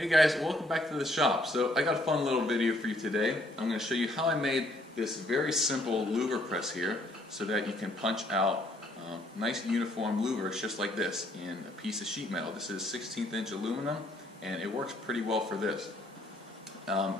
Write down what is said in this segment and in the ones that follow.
Hey guys, welcome back to the shop. So I got a fun little video for you today. I'm going to show you how I made this very simple louver press here so that you can punch out nice uniform louvers just like this in a piece of sheet metal. This is 16th inch aluminum and it works pretty well for this.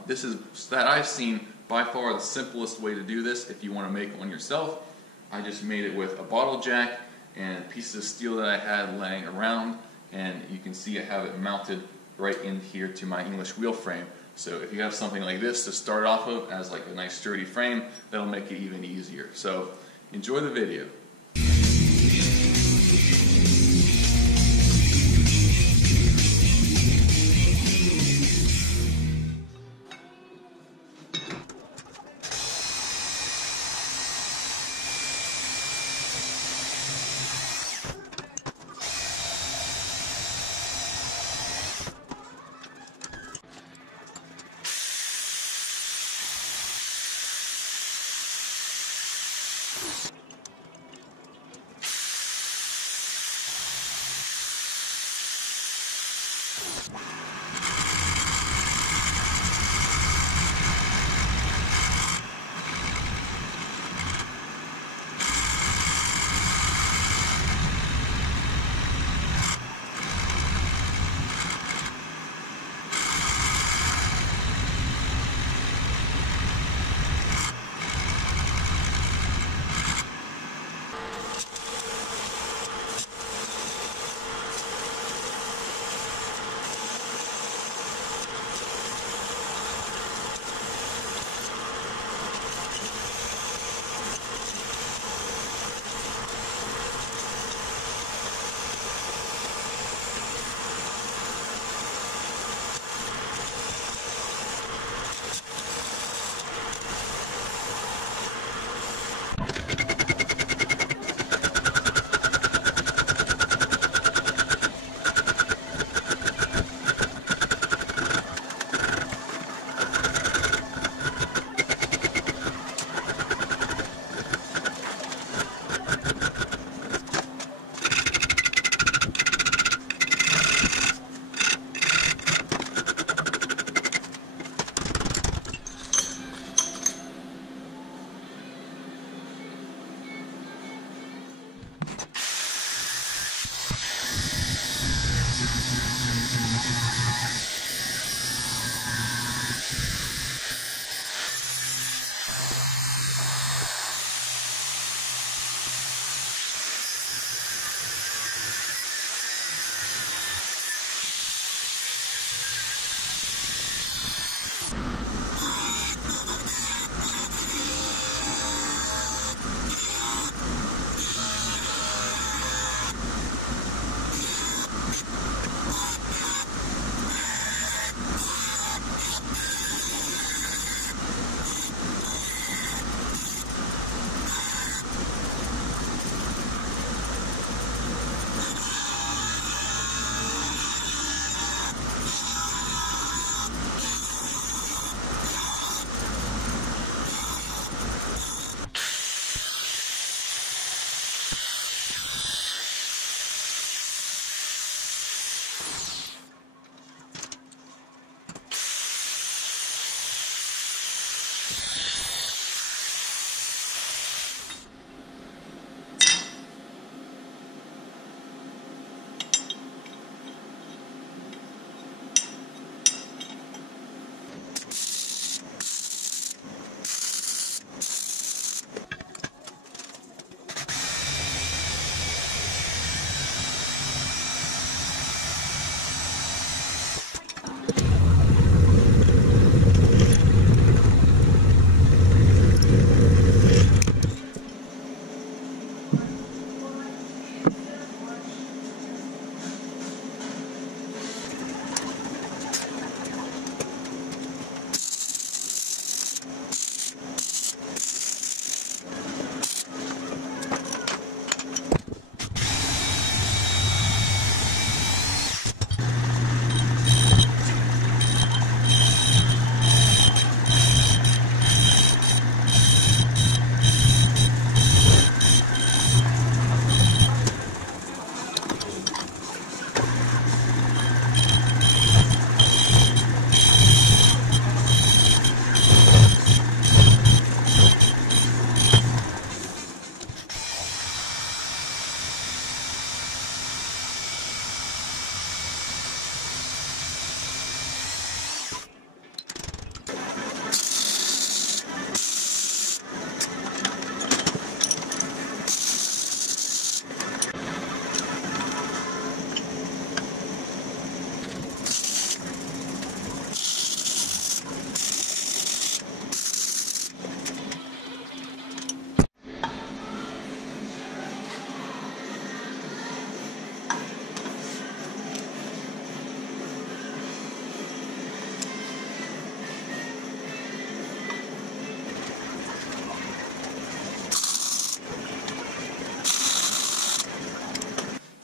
This is, that I've seen, by far the simplest way to do this if you want to make one yourself. I just made it with a bottle jack and pieces of steel that I had laying around, and you can see I have it mounted right in here to my English wheel frame. So if you have something like this to start off of as like a nice sturdy frame, that'll make it even easier. So enjoy the video.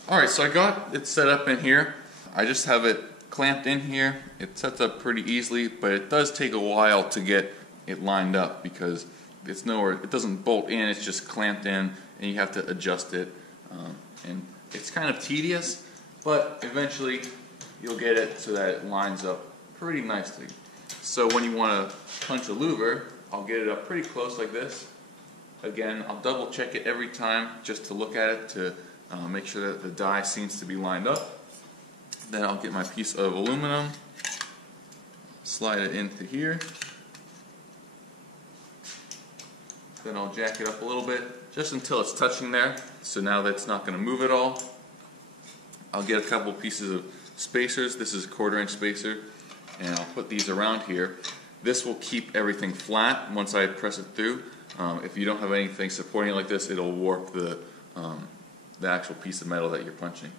Alright, so I got it set up in here. I just have it clamped in here. It sets up pretty easily, but it does take a while to get it lined up because it's nowhere, it doesn't bolt in, it's just clamped in and you have to adjust it. And it's kind of tedious, but eventually you'll get it so that it lines up pretty nicely. So when you want to punch a louver, I'll get it up pretty close like this. Again, I'll double check it every time just to look at it to make sure that the die seems to be lined up. Then I'll get my piece of aluminum, slide it into here. Then I'll jack it up a little bit, just until it's touching there, so now that's not going to move at all. I'll get a couple pieces of spacers. This is a 1/4" spacer, and I'll put these around here. This will keep everything flat once I press it through. If you don't have anything supporting it like this, it'll warp the actual piece of metal that you're punching.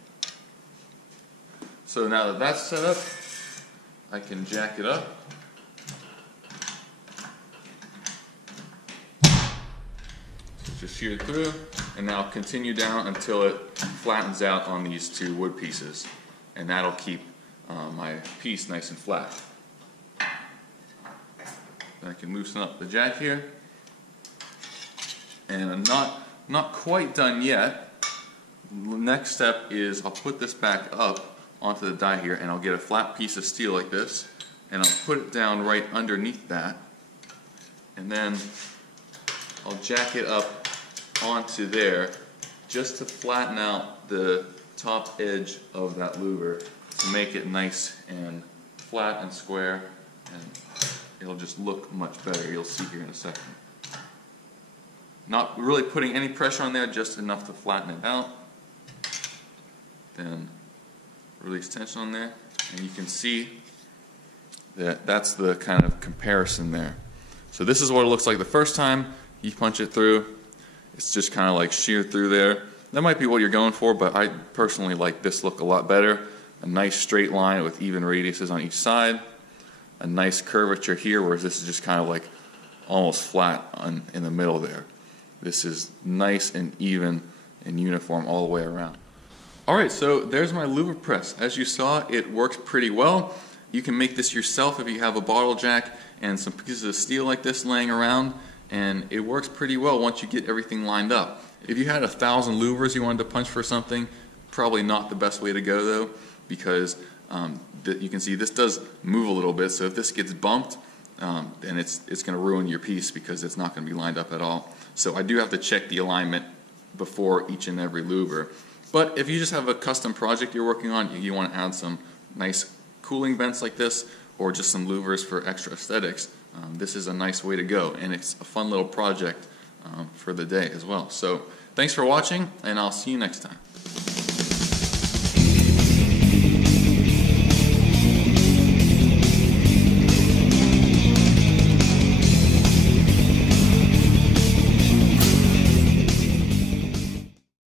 So now that that's set up, I can jack it up. Just shear it through, and now continue down until it flattens out on these 2 wood pieces, and that'll keep my piece nice and flat. Then I can loosen up the jack here, and I'm not quite done yet. The next step is I'll put this back up onto the die here, and I'll get a flat piece of steel like this, and I'll put it down right underneath that, and then I'll jack it up onto there just to flatten out the top edge of that louver to make it nice and flat and square, and it'll just look much better. You'll see here in a second. Not really putting any pressure on there, just enough to flatten it out. Then release tension on there, and you can see that that's the kind of comparison there. So this is what it looks like the first time you punch it through. It's just kind of like sheared through there. That might be what you're going for, but I personally like this look a lot better. A nice straight line with even radiuses on each side. A nice curvature here, whereas this is just kind of like almost flat in the middle there. This is nice and even and uniform all the way around. Alright, so there's my louver press. As you saw, it works pretty well. You can make this yourself if you have a bottle jack and some pieces of steel like this laying around, and it works pretty well once you get everything lined up. If you had 1,000 louvers you wanted to punch for something, probably not the best way to go though, because you can see this does move a little bit, so if this gets bumped, then it's going to ruin your piece because it's not going to be lined up at all. So I do have to check the alignment before each and every louver. But if you just have a custom project you're working on, you want to add some nice cooling vents like this, or just some louvers for extra aesthetics, this is a nice way to go, and it's a fun little project for the day as well. So thanks for watching, and I'll see you next time.